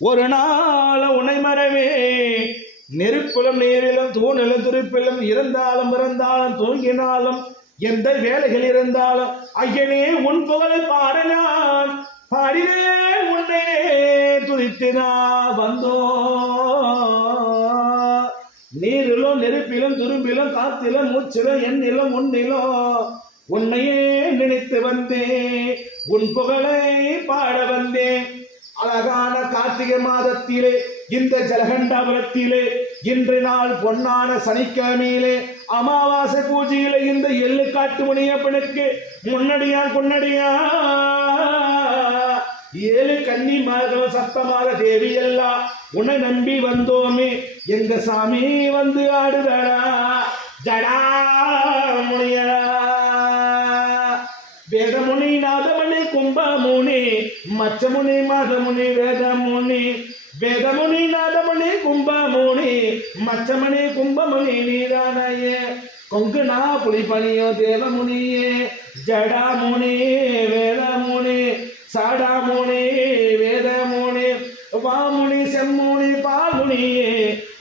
ஒரு நாள உன்னை மரவே நெருப்பிலும் நீரிலும் தூணிலும் துருப்பிலும் இருந்தாலும் பிறந்தாலும் தூங்கினாலும் எந்த வேலைகள் இருந்தாலும் ஐயனே உன் புகழை பாடினான் பாடினே பாடினேன் உன்னை துதித்தினா வந்தோ. நீரிலும் நெருப்பிலும் துரும்பிலும் காத்திலும் மூச்சிலும் எண்ணிலும் உன்னிலும் உன்னையே நினைத்து வந்தேன் உன் புகழை பாட கார்த்திகை மாதத்திலே இந்த ஜலகண்டாபுரத்திலே இன்று நாள் பொன்னான சனிக்கிழமையிலே அமாவாசை பூஜையிலே இந்த எள்ளு காட்டு முனியப்பனுக்கு முன்னடியா கொன்னடியா ஏழு கன்னி மாதவ சத்தமாக தேவி எல்லாம் உன்னை நம்பி வந்தோமே எங்க சாமி வந்து ஆடுதடா கும்பமுனி மச்சமுனி மாதமுனி வேதமுனி வேதமுனி நாதமுனி கும்பமுனி மச்சமுனி கும்பமுனி நீரானையே. கொங்குனா புலிப்பணியோ தேவமுனியே. ஜடாமுனி வேதமுனி சாடாமுனி வேதமுனி வாமுனி செம்முனி பால்முனியே.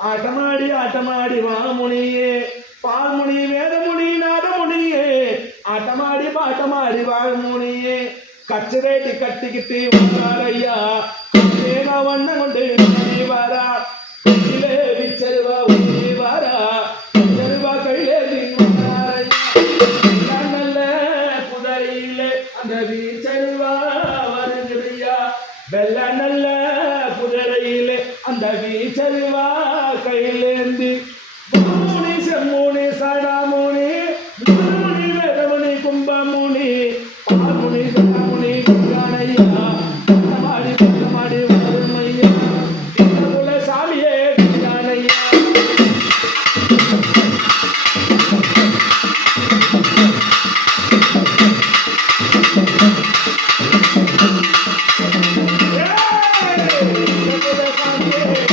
ஆட்டமாடி ஆட்டமாடி வாமுனியே. பால்முனி வேதமுனி நாதமுனியே. ஆட்டமாடி பாட்டமாடி வாழ்முனியே கச்சரேட்டி கட்டிக்கிட்டு வந்தாரையா தேக வண்ணம் கொண்டு வரா. கையிலே விச்சருவா ஒண்ணி வரா. விச்சருவா கையிலே நீ நல்ல குதிரையிலே அந்த வீச்சருவா வருகிறியா வெள்ள நல்ல குதிரையிலே அந்த வீச்சருவா கையிலேந்தி.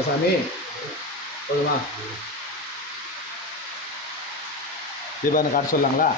போதுமா சாமி. போதுமா? தீபாவளி காட்ட சொல்லலாங்களா